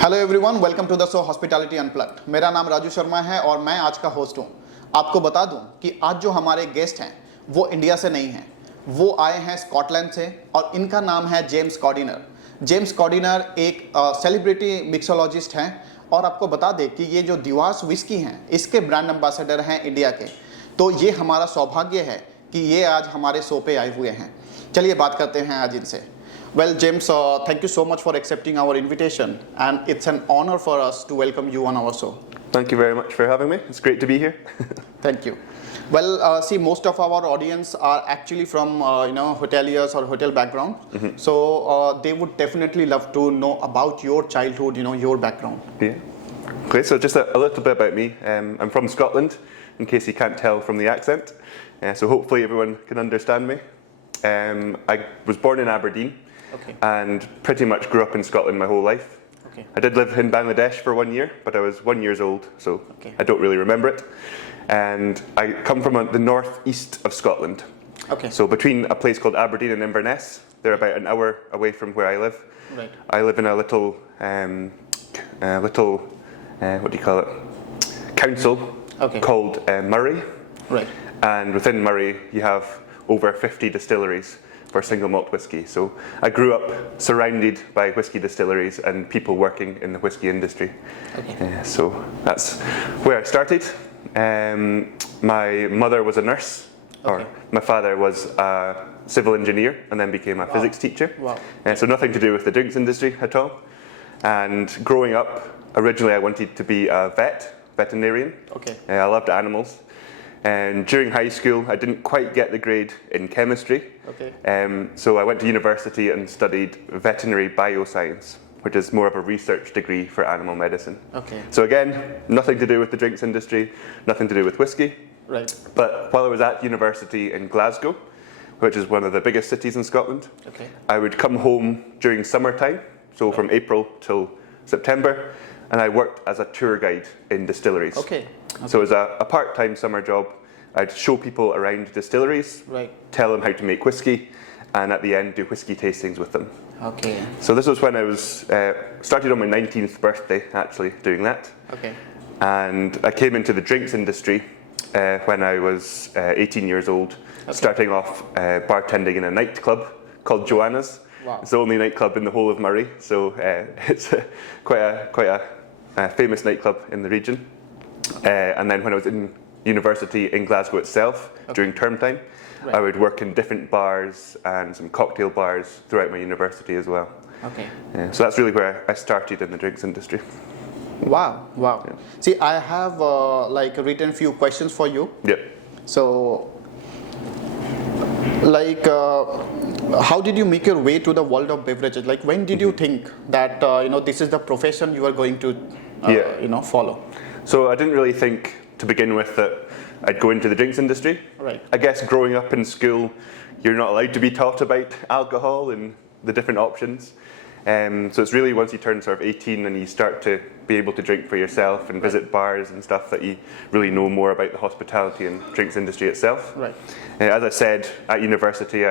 Hello everyone, welcome to the show hospitality unplugged. मेरा नाम राजू शर्मा है और मैं आज का होस्ट हूं। आपको बता दूं कि आज जो हमारे गेस्ट हैं वो इंडिया से नहीं हैं, वो आए हैं स्कॉटलैंड से और इनका नाम है जेम्स कॉर्डिनर। जेम्स कॉर्डिनर एक सेलिब्रिटी मिक्सोलॉजिस्ट हैं और आपको बता दें कि ये जो ड्यूआर्स विस्की हैं इसके ब्रांड एम्बेसडर हैं इंडिया के। तो ये हमारा सौभाग्य है कि ये आज हमारे शो पे आए हुए हैं। चलिए बात करते हैं आज इनसे। Well, James, thank you so much for accepting our invitation, and it's an honor for us to welcome you on our show. Thank you very much for having me. It's great to be here. Thank you. Well, see, most of our audience are actually from hoteliers or hotel background, so they would definitely love to know about your childhood, your background. Yeah. Okay, so just a little bit about me. I'm from Scotland, in case you can't tell from the accent. So hopefully everyone can understand me. I was born in Aberdeen. Okay. And pretty much grew up in Scotland my whole life. Okay. I did live in Bangladesh for 1 year, but I was 1 year old, so I don't really remember it. And I come from the northeast of Scotland. Okay. So between a place called Aberdeen and Inverness, they're about an hour away from where I live. Right. I live in a little, what do you call it? Council called Murray. Right. And within Murray, you have over 50 distilleries for single malt whiskey. So I grew up surrounded by whiskey distilleries and people working in the whiskey industry. Okay. So that's where I started. My mother was a nurse, or my father was a civil engineer and then became a physics teacher. Wow. So nothing to do with the drinks industry at all. And growing up, originally I wanted to be a veterinarian. Okay. I loved animals. And during high school, I didn't quite get the grade in chemistry. Okay. So I went to university and studied veterinary bioscience, which is more of a research degree for animal medicine. Okay. So again, nothing to do with the drinks industry, nothing to do with whiskey. Right. But while I was at university in Glasgow, which is one of the biggest cities in Scotland, I would come home during summertime, so from April till September, and I worked as a tour guide in distilleries. Okay. So it was a part-time summer job. I'd show people around distilleries, tell them how to make whiskey, and at the end do whiskey tastings with them. Okay. So this was when I was started on my 19th birthday, actually doing that. Okay. And I came into the drinks industry when I was 18 years old, starting off bartending in a nightclub called Joanna's. Wow. It's the only nightclub in the whole of Murray, so it's quite a famous nightclub in the region. And then when I was in university in Glasgow itself, during term time, I would work in different bars and some cocktail bars throughout my university as well. Okay. So that's really where I started in the drinks industry. Wow. Yeah. See, I have written few questions for you. Yep. So, how did you make your way to the world of beverages? Like, when did you think that this is the profession you are going to follow? So I didn't really think to begin with that I'd go into the drinks industry. Right. I guess growing up in school, you're not allowed to be taught about alcohol and the different options. So it's really once you turn sort of 18 and you start to be able to drink for yourself and visit bars and stuff that you really know more about the hospitality and drinks industry itself. Right. As I said, at university,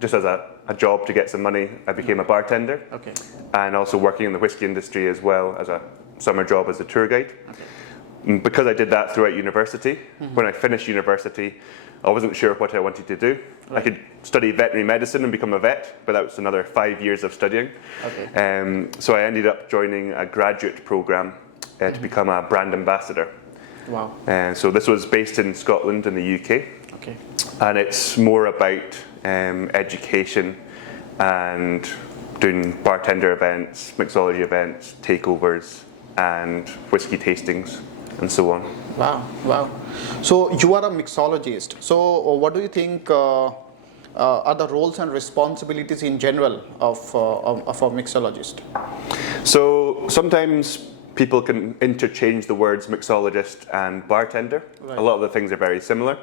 just as a job to get some money, I became a bartender. Okay. And also working in the whiskey industry as well as a summer job as a tour guide. Okay. Because I did that throughout university, when I finished university, I wasn't sure what I wanted to do. I could study veterinary medicine and become a vet, but that was another 5 years of studying. Okay. So I ended up joining a graduate program to become a brand ambassador. Wow. So this was based in Scotland in the UK. Okay. And it's more about education and doing bartender events, mixology events, takeovers, and whiskey tastings, and so on. Wow. So you are a mixologist. So what do you think are the roles and responsibilities in general of a mixologist? So sometimes people can interchange the words mixologist and bartender. Right. A lot of the things are very similar.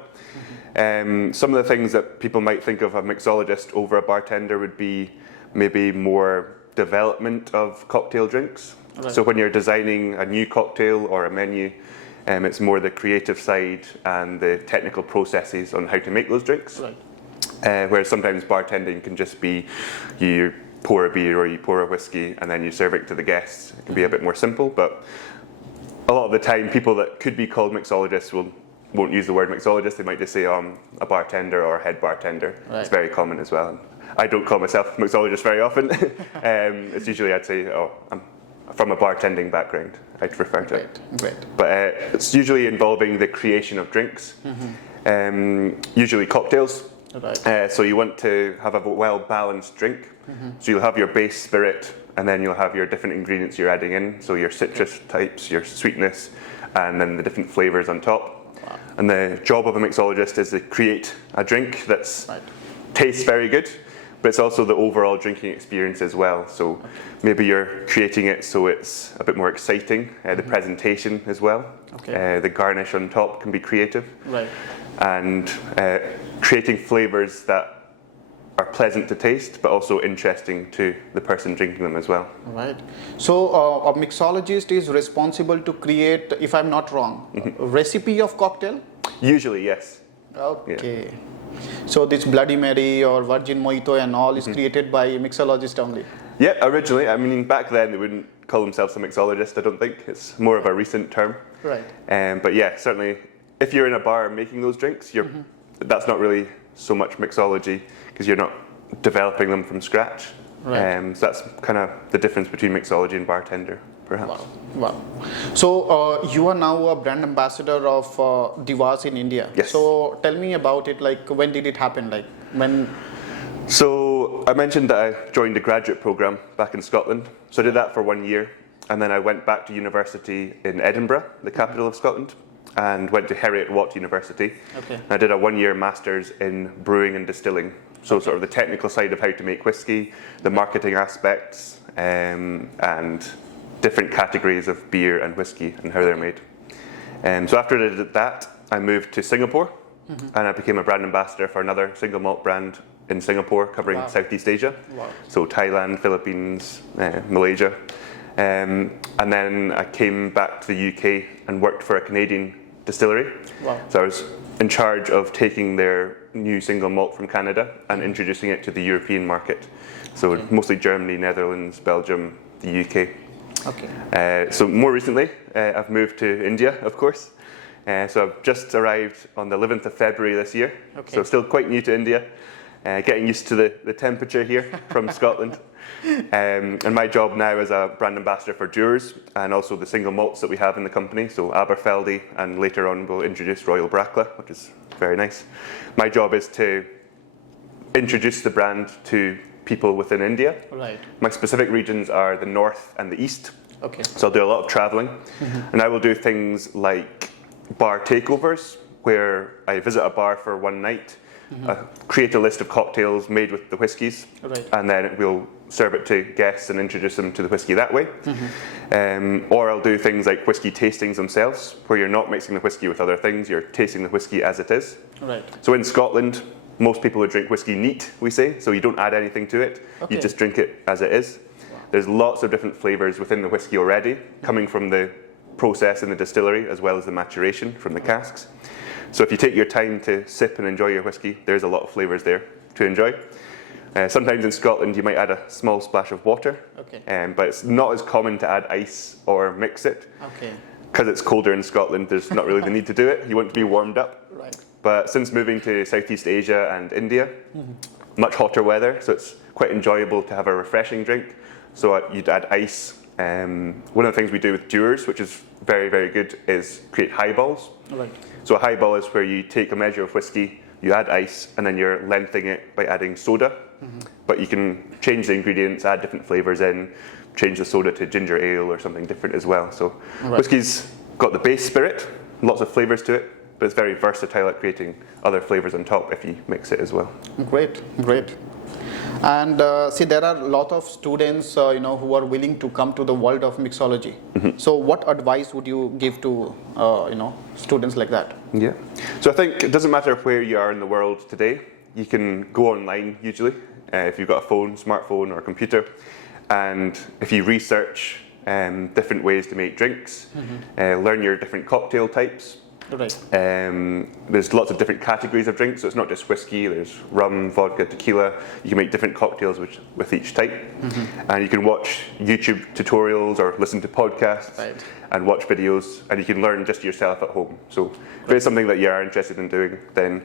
Some of the things that people might think of a mixologist over a bartender would be maybe more development of cocktail drinks. Right. So when you're designing a new cocktail or a menu, it's more the creative side and the technical processes on how to make those drinks. Right. Whereas sometimes bartending can just be you pour a beer or you pour a whiskey and then you serve it to the guests. It can be a bit more simple, but a lot of the time people that could be called mixologists won't use the word mixologist. They might just say a bartender or a head bartender. Right. It's very common as well. I don't call myself a mixologist very often. It's usually I'd say, I'm from a bartending background, I'd refer to it. Great. But it's usually involving the creation of drinks, usually cocktails. Right. So you want to have a well-balanced drink. So you'll have your base spirit, and then you'll have your different ingredients you're adding in. So your citrus types, your sweetness, and then the different flavors on top. Wow. And the job of a mixologist is to create a drink that's tastes very good, but it's also the overall drinking experience as well. So maybe you're creating it so it's a bit more exciting, the presentation as well. Okay. The garnish on top can be creative. Right. And creating flavors that are pleasant to taste, but also interesting to the person drinking them as well. Right. So a mixologist is responsible to create, if I'm not wrong, a recipe of cocktail? Usually, yes. Okay. Yeah. So this Bloody Mary or Virgin Mojito and all is created by a mixologist only? Yeah, originally. I mean, back then they wouldn't call themselves a mixologist, I don't think. It's more of a recent term. Right. But yeah, certainly, if you're in a bar making those drinks, that's not really so much mixology because you're not developing them from scratch. Right. So that's kind of the difference between mixology and bartender, perhaps. Wow. So you are now a brand ambassador of Dewar's in India. Yes. So tell me about it. Like, when did it happen? Like, when? So I mentioned that I joined a graduate program back in Scotland. So I did that for 1 year, and then I went back to university in Edinburgh, the capital of Scotland, and went to Heriot-Watt University. Okay. I did a 1-year master's in brewing and distilling. So sort of the technical side of how to make whiskey, the marketing aspects, and different categories of beer and whiskey and how they're made. So after I did that, I moved to Singapore, and I became a brand ambassador for another single malt brand in Singapore, covering Southeast Asia. Wow. So Thailand, Philippines, Malaysia. And then I came back to the UK and worked for a Canadian distillery. Wow. So I was in charge of taking their new single malt from Canada and introducing it to the European market. So mostly Germany, Netherlands, Belgium, the UK. Okay. So more recently, I've moved to India, of course. So I've just arrived on the 11th of February this year. Okay. So still quite new to India, getting used to the temperature here from Scotland. And my job now is a brand ambassador for Dewar's and also the single malts that we have in the company. So Aberfeldy, and later on we'll introduce Royal Brackla, which is very nice. My job is to introduce the brand to people within India. Right. My specific regions are the north and the east. Okay. So I'll do a lot of traveling, and I will do things like bar takeovers, where I visit a bar for one night, create a list of cocktails made with the whiskies, and then we'll serve it to guests and introduce them to the whiskey that way. Or I'll do things like whiskey tastings themselves, where you're not mixing the whiskey with other things, you're tasting the whiskey as it is. Right. So in Scotland, most people would drink whiskey neat, we say, so you don't add anything to it, you just drink it as it is. Wow. There's lots of different flavours within the whiskey already, coming from the process in the distillery as well as the maturation from the casks. So if you take your time to sip and enjoy your whiskey, there's a lot of flavours there to enjoy. Sometimes in Scotland you might add a small splash of water, but it's not as common to add ice or mix it. Because it's colder in Scotland, there's not really the need to do it. You want to be warmed up. Right. But since moving to Southeast Asia and India, much hotter weather, so it's quite enjoyable to have a refreshing drink. So you'd add ice. One of the things we do with Dewar's, which is very, very good, is create highballs. Right. So a highball is where you take a measure of whiskey, you add ice, and then you're lengthening it by adding soda. But you can change the ingredients, add different flavours in, change the soda to ginger ale or something different as well. So whiskey's got the base spirit, lots of flavours to it, but it's very versatile at creating other flavours on top if you mix it as well. Great. And see, there are a lot of students, who are willing to come to the world of mixology. So, what advice would you give to, students like that? Yeah. So I think it doesn't matter where you are in the world today. You can go online usually if you've got a phone, smartphone, or a computer, and if you research different ways to make drinks, learn your different cocktail types. Right. There's lots of different categories of drinks, so it's not just whiskey. There's rum, vodka, tequila. You can make different cocktails with each type. And you can watch YouTube tutorials or listen to podcasts and watch videos, and you can learn just yourself at home. So if it's something that you are interested in doing, then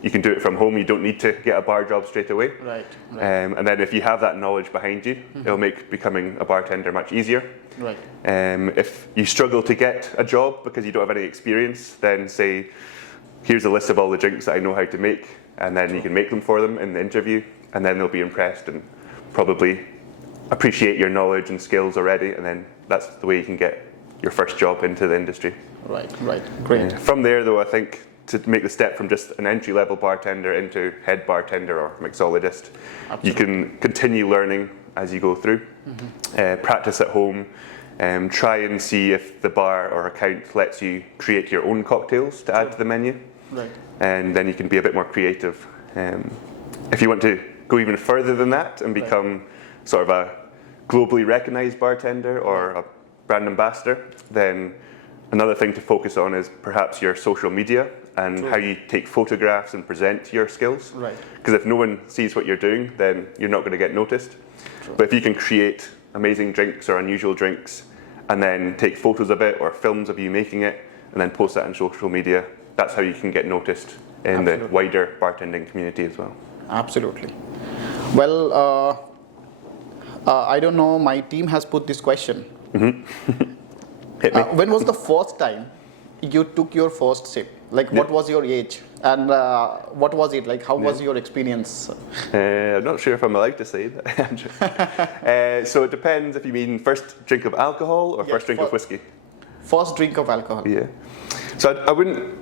you can do it from home. You don't need to get a bar job straight away. Right. And then if you have that knowledge behind you, it'll make becoming a bartender much easier. Right. If you struggle to get a job because you don't have any experience, then say, here's a list of all the drinks that I know how to make, and then you can make them for them in the interview, and then they'll be impressed and probably appreciate your knowledge and skills already, and then that's the way you can get your first job into the industry. Right. Great. From there, though, I think to make the step from just an entry-level bartender into head bartender or mixologist, you can continue learning as you go through, practice at home, try and see if the bar or account lets you create your own cocktails to add to the menu, and then you can be a bit more creative. If you want to go even further than that and become sort of a globally recognized bartender or a brand ambassador, then another thing to focus on is perhaps your social media and how you take photographs and present your skills. Because if no one sees what you're doing, then you're not going to get noticed. But if you can create amazing drinks or unusual drinks and then take photos of it or films of you making it and then post that on social media, that's how you can get noticed in the wider bartending community as well. Absolutely. Well, I don't know, my team has put this question. Hit me. When was the first time you took your first sip? Like, what was your age? And what was it? Like, how was your experience? I'm not sure if I'm allowed to say that. So it depends if you mean first drink of alcohol or first drink of whiskey. First drink of alcohol. Yeah. So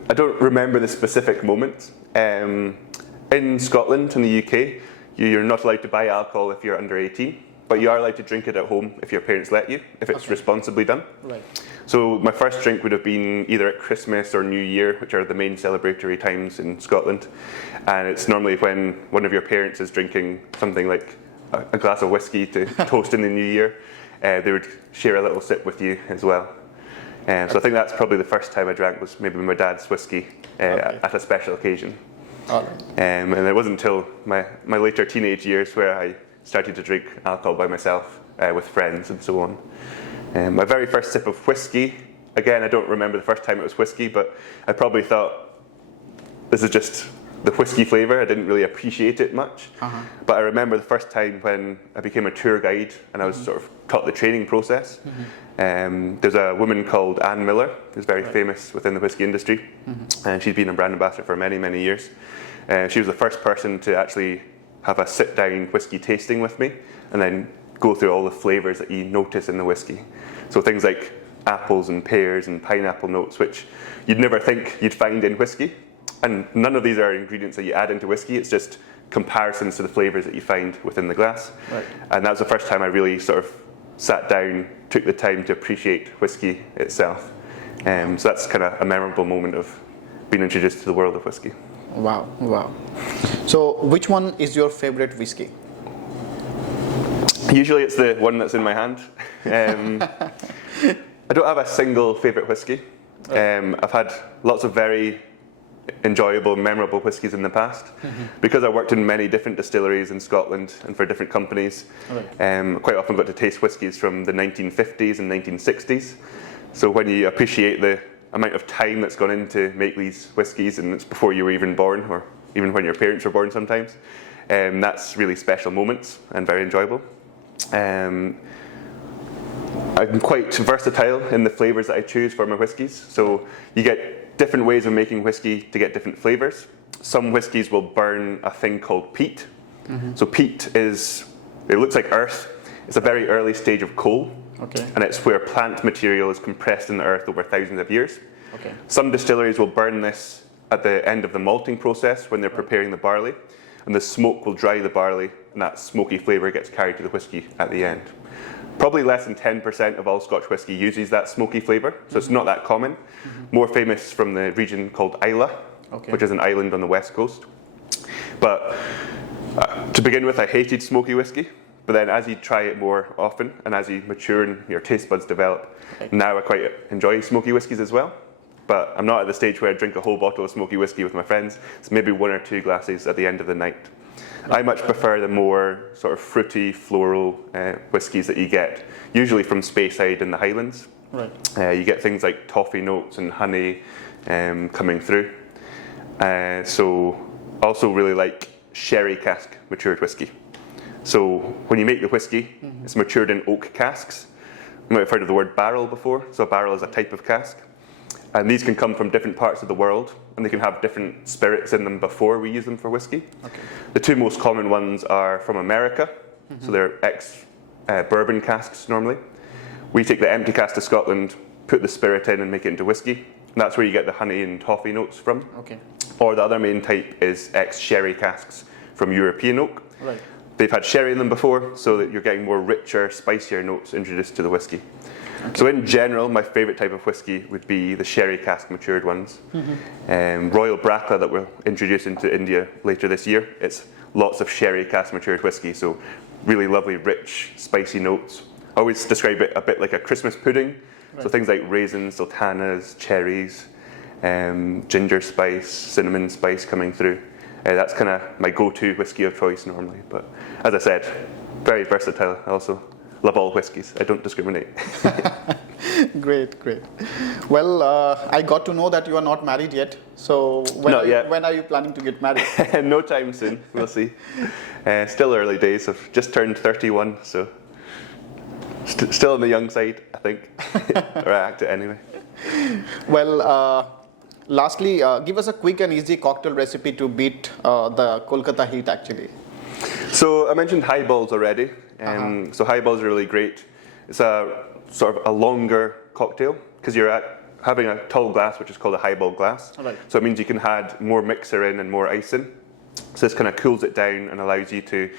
I don't remember the specific moment. In Scotland and the UK, you're not allowed to buy alcohol if you're under 18, but you are allowed to drink it at home if your parents let you, if it's responsibly done. Right. So my first drink would have been either at Christmas or New Year, which are the main celebratory times in Scotland. And it's normally when one of your parents is drinking something like a glass of whiskey to toast in the new year, they would share a little sip with you as well. So I think that's probably the first time I drank was maybe my dad's whiskey at a special occasion. And it wasn't until my later teenage years where I started to drink alcohol by myself with friends and so on. My very first sip of whiskey, again, I don't remember the first time it was whiskey, but I probably thought, this is just the whiskey flavour. I didn't really appreciate it much. But I remember the first time when I became a tour guide and I was sort of taught the training process. There's a woman called Anne Miller, who's very famous within the whiskey industry. And she's been a brand ambassador for many, many years. She was the first person to actually have a sit-down whiskey tasting with me and then go through all the flavours that you notice in the whiskey. So things like apples and pears and pineapple notes, which you'd never think you'd find in whiskey. And none of these are ingredients that you add into whiskey, it's just comparisons to the flavours that you find within the glass. And that was the first time I really sort of sat down, took the time to appreciate whiskey itself. So that's kind of a memorable moment of being introduced to the world of whiskey. Wow. So which one is your favourite whiskey? Usually it's the one that's in my hand. I don't have a single favourite whiskey. I've had lots of very enjoyable, memorable whiskies in the past. Because I worked in many different distilleries in Scotland and for different companies, quite often got to taste whiskies from the 1950s and 1960s. So when you appreciate the amount of time that's gone into make these whiskies, and it's before you were even born, or even when your parents were born sometimes, that's really special moments and very enjoyable. I'm quite versatile in the flavours that I choose for my whiskies. So you get different ways of making whiskey to get different flavours. Some whiskies will burn a thing called peat. So peat it looks like earth. It's a very early stage of coal. And it's where plant material is compressed in the earth over thousands of years. Some distilleries will burn this at the end of the malting process when they're preparing the barley. And the smoke will dry the barley, and that smoky flavour gets carried to the whiskey at the end. Probably less than 10% of all Scotch whiskey uses that smoky flavour, so it's not that common. More famous from the region called Islay, which is an island on the west coast. But to begin with, I hated smoky whiskey. But then as you try it more often, and as you mature and your taste buds develop, now I quite enjoy smoky whiskies as well. but I'm not at the stage where I drink a whole bottle of smoky whiskey with my friends. It's maybe 1 or 2 glasses at the end of the night. I much prefer the more sort of fruity, floral whiskies that you get, usually from Speyside in the Highlands. Right. You get things like toffee notes and honey coming through. So also really like sherry cask matured whiskey. So when you make the whiskey, it's matured in oak casks. You might have heard of the word barrel before. So a barrel is a type of cask. And these can come from different parts of the world, and they can have different spirits in them before we use them for whiskey. Okay. The 2 most common ones are from America, so they're ex-bourbon casks normally. We take the empty cask to Scotland, put the spirit in and make it into whiskey. And that's where you get the honey and toffee notes from. Okay. Or the other main type is ex-sherry casks from European oak. Right. They've had sherry in them before, so that you're getting more richer, spicier notes introduced to the whiskey. Okay. So in general, my favourite type of whiskey would be the sherry cask matured ones. Royal Brackla that we'll introduce into India later this year, it's lots of sherry cask matured whiskey, so really lovely, rich, spicy notes. I always describe it a bit like a Christmas pudding, so things like raisins, sultanas, cherries, ginger spice, cinnamon spice coming through. That's kind of my go-to whiskey of choice normally, but as I said, very versatile. I also love all whiskies. I don't discriminate. Great. Well, I got to know that you are not married yet. So when are you planning to get married? No time soon. We'll see. Still early days. I've just turned 31, so still on the young side, I think. Or I act it anyway. Well, lastly, give us a quick and easy cocktail recipe to beat the Kolkata heat, actually. So I mentioned highballs already. So highballs are really great. It's a sort of a longer cocktail because you're having a tall glass, which is called a highball glass. Right. So it means you can add more mixer in and more ice in. So this kind of cools it down and allows you to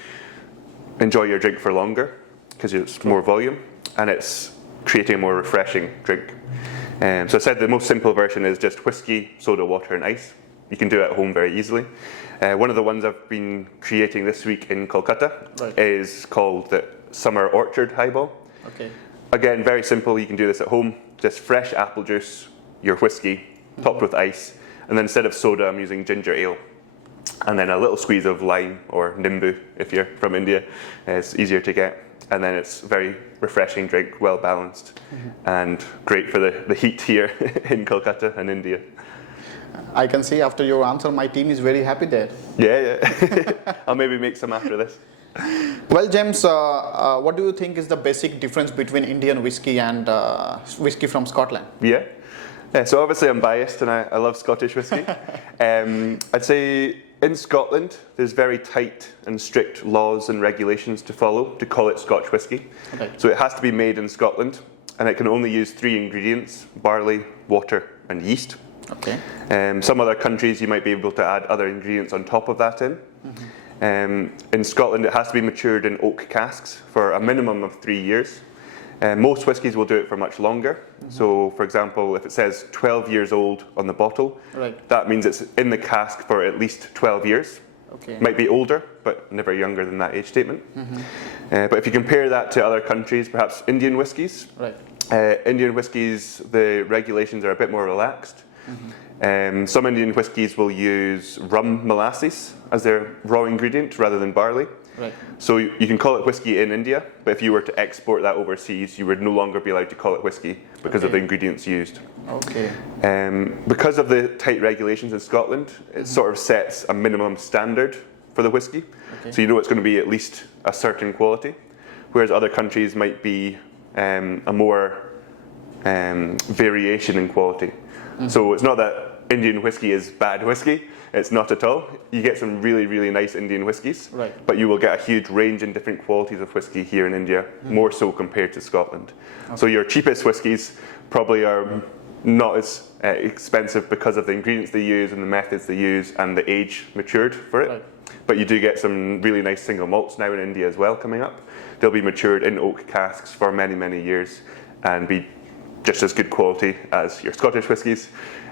enjoy your drink for longer because it's more volume, and it's creating a more refreshing drink. So I said the most simple version is just whiskey, soda water and ice. You can do it at home very easily. One of the ones I've been creating this week in Kolkata is called the Summer Orchard Highball. Okay. Again, very simple. You can do this at home. Just fresh apple juice, your whiskey, topped with ice, and then instead of soda, I'm using ginger ale. And then a little squeeze of lime or nimbu if you're from India. It's easier to get. And then it's a very refreshing drink, well balanced, and great for the heat here in Kolkata and India. I can see after your answer, my team is very happy there. Yeah. I'll maybe make some after this. Well, James, what do you think is the basic difference between Indian whiskey and whiskey from Scotland? Yeah. So obviously I'm biased and I love Scottish whiskey. I'd say in Scotland there's very tight and strict laws and regulations to follow to call it Scotch whiskey. Okay. So it has to be made in Scotland and it can only use 3 ingredients: barley, water and yeast. Okay. Some other countries you might be able to add other ingredients on top of that in. In Scotland it has to be matured in oak casks for a minimum of 3 years. Most whiskies will do it for much longer. So for example, if it says 12 years old on the bottle, that means it's in the cask for at least 12 years. Okay. Might be older, but never younger than that age statement. But if you compare that to other countries, perhaps Indian whiskies, Indian whiskies, the regulations are a bit more relaxed. Some Indian whiskies will use rum molasses as their raw ingredient rather than barley. So you can call it whiskey in India, but if you were to export that overseas, you would no longer be allowed to call it whiskey because of the ingredients used. Because of the tight regulations in Scotland, it sort of sets a minimum standard for the whiskey. So you know it's going to be at least a certain quality, whereas other countries might be a more variation in quality. So it's not that Indian whiskey is bad whiskey. It's not at all. You get some really, really nice Indian whiskies, but you will get a huge range in different qualities of whiskey here in India, more so compared to Scotland. So your cheapest whiskies probably are not as expensive because of the ingredients they use and the methods they use and the age matured for it. But you do get some really nice single malts now in India as well coming up. They'll be matured in oak casks for many, many years and be just as good quality as your Scottish whiskies.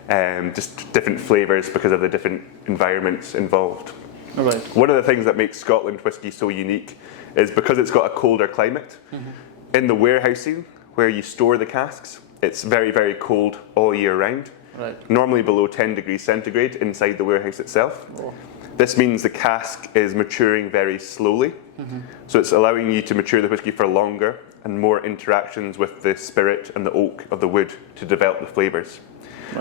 Just different flavours because of the different environments involved. One of the things that makes Scotland whiskey so unique is because it's got a colder climate. In the warehousing where you store the casks, it's very, very cold all year round. normally below 10 degrees centigrade inside the warehouse itself. Oh. This means the cask is maturing very slowly, so it's allowing you to mature the whiskey for longer and more interactions with the spirit and the oak of the wood to develop the flavours.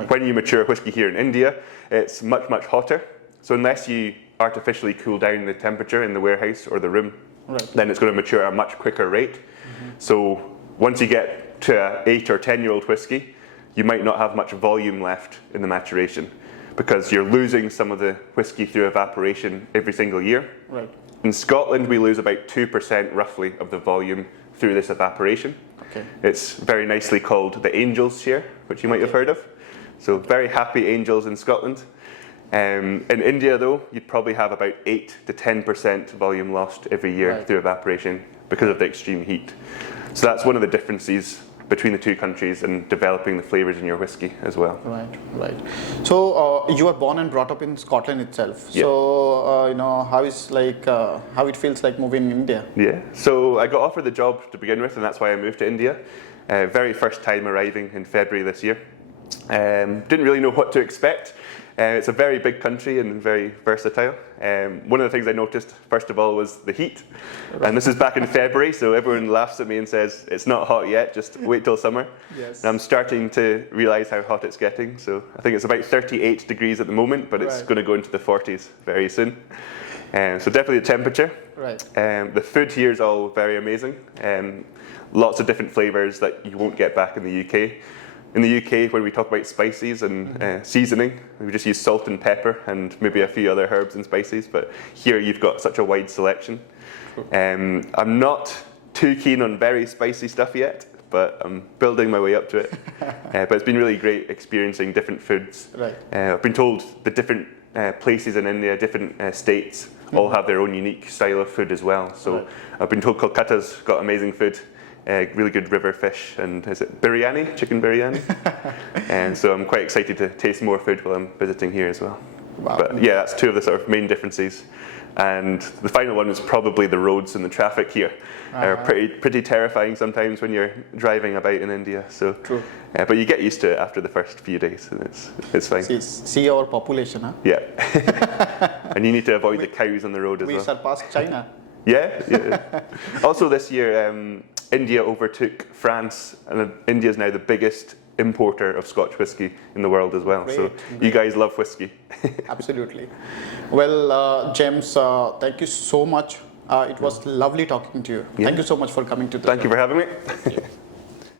When you mature whiskey here in India, it's much, much hotter, so unless you artificially cool down the temperature in the warehouse or the room, then it's going to mature at a much quicker rate. So once you get to an 8 or 10-year-old whiskey, you might not have much volume left in the maturation, because you're losing some of the whiskey through evaporation every single year. In Scotland, we lose about 2% roughly of the volume through this evaporation. It's very nicely called the Angel's Share, which you might have heard of. So very happy angels in Scotland. In India, though, you'd probably have about 8 to 10% volume lost every year through evaporation because of the extreme heat. So that's one of the differences between the two countries and developing the flavours in your whiskey as well. So you were born and brought up in Scotland itself. So how it feels like moving in India? Yeah. So I got offered the job to begin with, and that's why I moved to India. Very first time arriving in February this year. Didn't really know what to expect. It's a very big country and very versatile. One of the things I noticed, first of all, was the heat. And this is back in February, so everyone laughs at me and says, it's not hot yet, just wait till summer. And I'm starting to realise how hot it's getting. So I think it's about 38 degrees at the moment, but it's going to go into the 40s very soon. So definitely the temperature. The food here is all very amazing. Lots of different flavours that you won't get back in the UK. In the UK, when we talk about spices and seasoning, we just use salt and pepper and maybe a few other herbs and spices, but here you've got such a wide selection. I'm not too keen on very spicy stuff yet, but I'm building my way up to it. But it's been really great experiencing different foods. I've been told the different places in India, different states, all have their own unique style of food as well. So I've been told Kolkata's got amazing food. Really good river fish, and is it biryani, chicken biryani? And so I'm quite excited to taste more food while I'm visiting here as well. But yeah, that's two of the sort of main differences. And the final one is probably the roads and the traffic here. Are pretty terrifying sometimes when you're driving about in India. So, but you get used to it after the first few days, and it's fine. See our population, huh? Yeah. And you need to avoid the cows on the road as well. We surpassed China. Yeah. Also this year, India overtook France, and India is now the biggest importer of Scotch whisky in the world as well. So you guys love whisky. Absolutely. Well, James, thank you so much. It was lovely talking to you. Thank you so much for coming to the Thank you for having me.